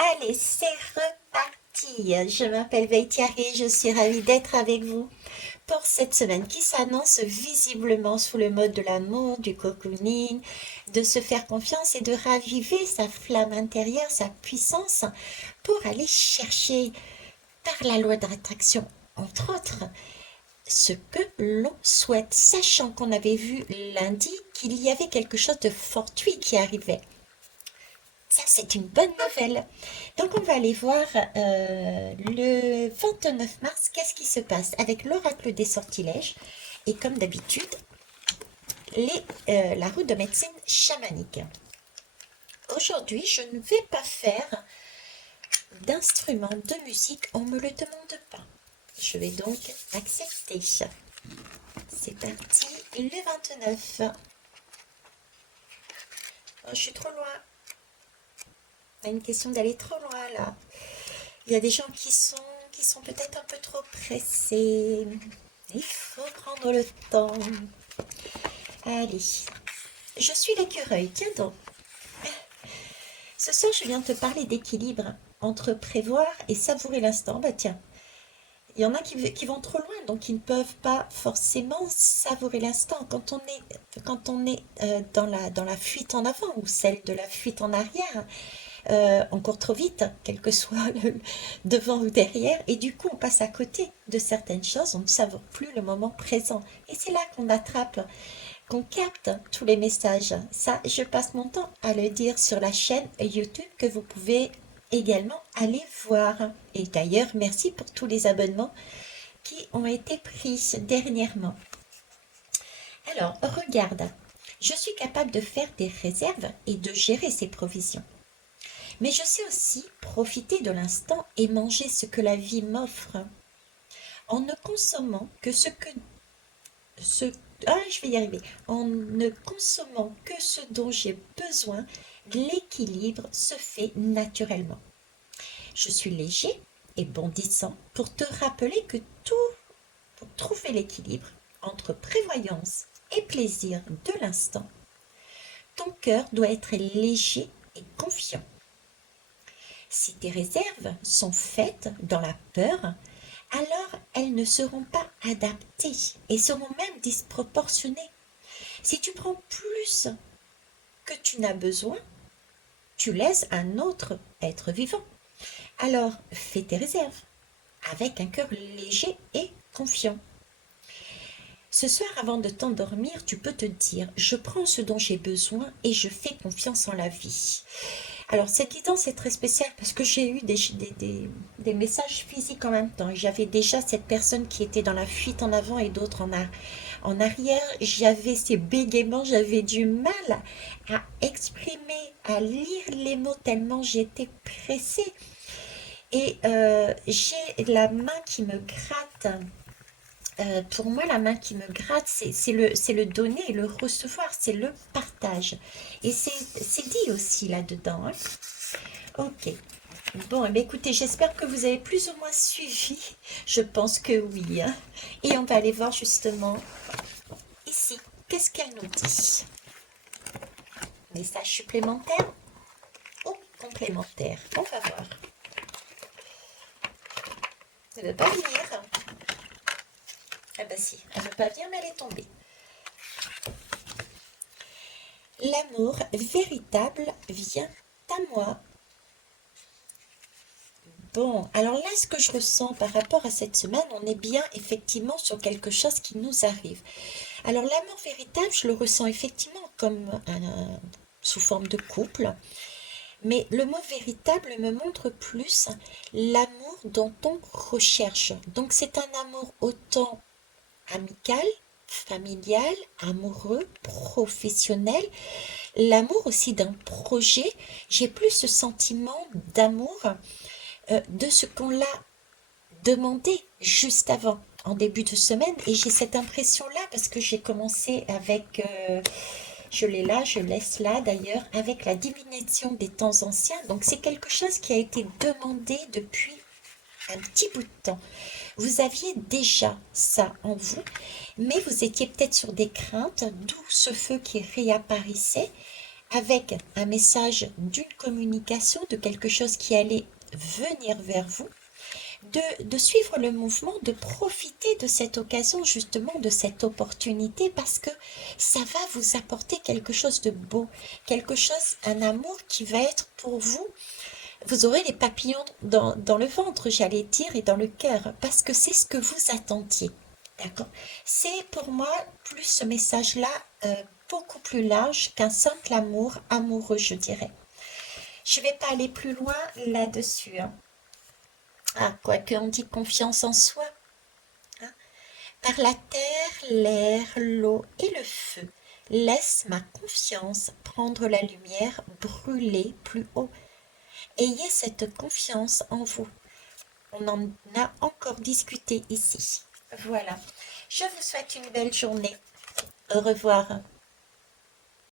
Allez, c'est reparti. Je m'appelle Thierry, je suis ravie d'être avec vous pour cette semaine qui s'annonce visiblement sous le mode de l'amour, du cocooning, de se faire confiance et de raviver sa flamme intérieure, sa puissance pour aller chercher par la loi d'attraction, entre autres, ce que l'on souhaite, sachant qu'on avait vu lundi qu'il y avait quelque chose de fortuit qui arrivait. Ça, c'est une bonne nouvelle. Donc, on va aller voir le 29 mars, qu'est-ce qui se passe avec l'oracle des sortilèges et comme d'habitude, la roue de médecine chamanique. Aujourd'hui, je ne vais pas faire d'instrument de musique, on ne me le demande pas. Je vais donc accepter. C'est parti, le 29. Oh, je suis trop loin. Pas une question d'aller trop loin là. Il y a des gens qui sont peut-être un peu trop pressés. Il faut prendre le temps. Allez, je suis l'écureuil. Tiens donc. Ce soir, je viens te parler d'équilibre entre prévoir et savourer l'instant. Bah tiens, il y en a qui vont trop loin, donc ils ne peuvent pas forcément savourer l'instant. Quand on est dans la fuite en avant ou celle de la fuite en arrière, on court trop vite, quel que soit le devant ou derrière, et du coup on passe à côté de certaines choses, on ne savoure plus le moment présent. Et c'est là qu'on attrape, qu'on capte tous les messages. Ça, je passe mon temps à le dire sur la chaîne YouTube que vous pouvez également aller voir. Et d'ailleurs, merci pour tous les abonnements qui ont été pris dernièrement. Alors, regarde, je suis capable de faire des réserves et de gérer ces provisions. Mais je sais aussi profiter de l'instant et manger ce que la vie m'offre, en ne consommant que ce je vais y arriver. En ne consommant que ce dont j'ai besoin, l'équilibre se fait naturellement. Je suis léger et bondissant pour te rappeler que pour trouver l'équilibre entre prévoyance et plaisir de l'instant, ton cœur doit être léger et confiant. Si tes réserves sont faites dans la peur, alors elles ne seront pas adaptées et seront même disproportionnées. Si tu prends plus que tu n'as besoin, tu laisses un autre être vivant. Alors fais tes réserves avec un cœur léger et confiant. Ce soir, avant de t'endormir, tu peux te dire « Je prends ce dont j'ai besoin et je fais confiance en la vie ». Alors, cette guidance est très spéciale parce que j'ai eu des messages physiques en même temps. J'avais déjà cette personne qui était dans la fuite en avant et d'autres en arrière. J'avais ces bégaiements, j'avais du mal à exprimer, à lire les mots tellement j'étais pressée. Et j'ai la main qui me gratte. Pour moi, la main qui me gratte, c'est le donner et le recevoir, c'est le partage. Et c'est dit aussi là-dedans, hein. Ok. Bon, eh bien, écoutez, j'espère que vous avez plus ou moins suivi. Je pense que oui, hein. Et on va aller voir justement ici. Qu'est-ce qu'elle nous dit? Message supplémentaire ou complémentaire? On va voir. Elle ne veut pas venir. Ah bah si, elle ne veut pas venir, mais elle est tombée. L'amour véritable vient à moi. Bon, alors là, ce que je ressens par rapport à cette semaine, on est bien effectivement sur quelque chose qui nous arrive. Alors l'amour véritable, je le ressens effectivement comme sous forme de couple, mais le mot véritable me montre plus l'amour dont on recherche. Donc c'est un amour autant amical, familial, amoureux, professionnel, l'amour aussi d'un projet. J'ai plus ce sentiment d'amour de ce qu'on l'a demandé juste avant, en début de semaine. Et j'ai cette impression-là parce que j'ai commencé avec, je l'ai là, je laisse là d'ailleurs, avec la divination des temps anciens. Donc c'est quelque chose qui a été demandé depuis un petit bout de temps. Vous aviez déjà ça en vous, mais vous étiez peut-être sur des craintes, d'où ce feu qui réapparaissait avec un message d'une communication, de quelque chose qui allait venir vers vous, de suivre le mouvement, de profiter de cette occasion, justement, de cette opportunité, parce que ça va vous apporter quelque chose de beau, quelque chose, un amour qui va être pour vous. Vous aurez les papillons dans le ventre, j'allais dire, et dans le cœur, parce que c'est ce que vous attendiez. D'accord? C'est pour moi plus ce message-là, beaucoup plus large qu'un simple amour amoureux, je dirais. Je ne vais pas aller plus loin là-dessus, hein. Ah, quoique on dit confiance en soi, hein. Par la terre, l'air, l'eau et le feu, laisse ma confiance prendre la lumière, brûler plus haut. Ayez cette confiance en vous. On en a encore discuté ici. Voilà. Je vous souhaite une belle journée. Au revoir.